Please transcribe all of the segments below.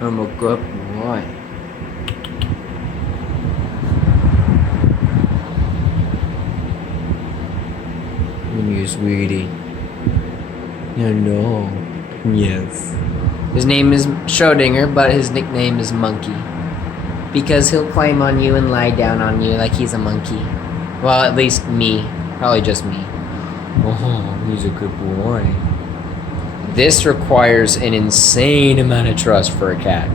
I'm a good boy. You sweetie. Hello. Yes. His name is Schrodinger, but his nickname is Monkey. Because he'll climb on you and lie down on you like he's a monkey. Well, at least me. Probably just me. Oh, he's a good boy. This requires an insane amount of trust for a cat.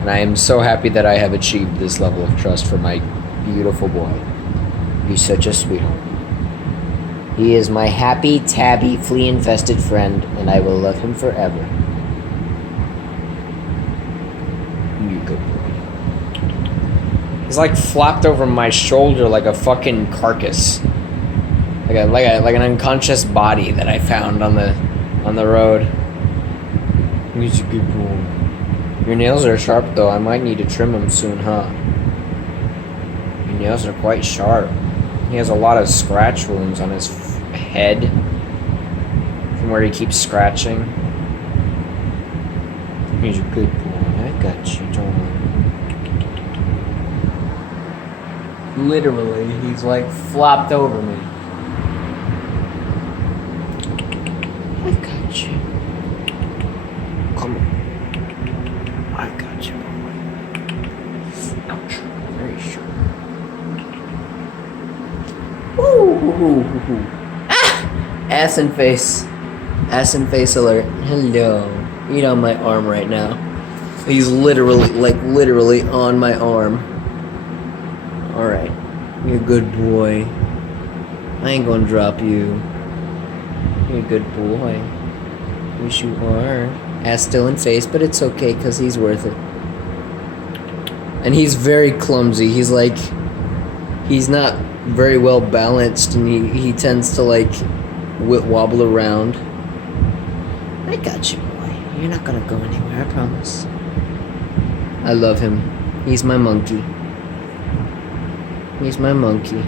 And I am so happy that I have achieved this level of trust for my beautiful boy. He's such a sweetheart. He is my happy, tabby, flea-infested friend, and I will love him forever. You good boy. He's like flopped over my shoulder like a fucking carcass. Like an unconscious body that I found on the road. He's a good boy. Your nails are sharp though. I might need to trim them soon, huh? Your nails are quite sharp. He has a lot of scratch wounds on his head from where he keeps scratching. He's a good boy. I got you, don't I? Literally, he's like flopped over me. I got you. Come on. I got you, boy. Ouch. Very sure. Woo! Ah! Ass and face. Ass and face alert. Hello. Eat on my arm right now. He's literally on my arm. Alright. You're a good boy. I ain't gonna drop you. You're a good boy. Wish you are. Ass still in face, but it's okay because he's worth it. And he's very clumsy. He's not very well balanced, and he tends to wobble around. I got you, boy. You're not gonna go anywhere, I promise. I love him. He's my monkey. He's my monkey.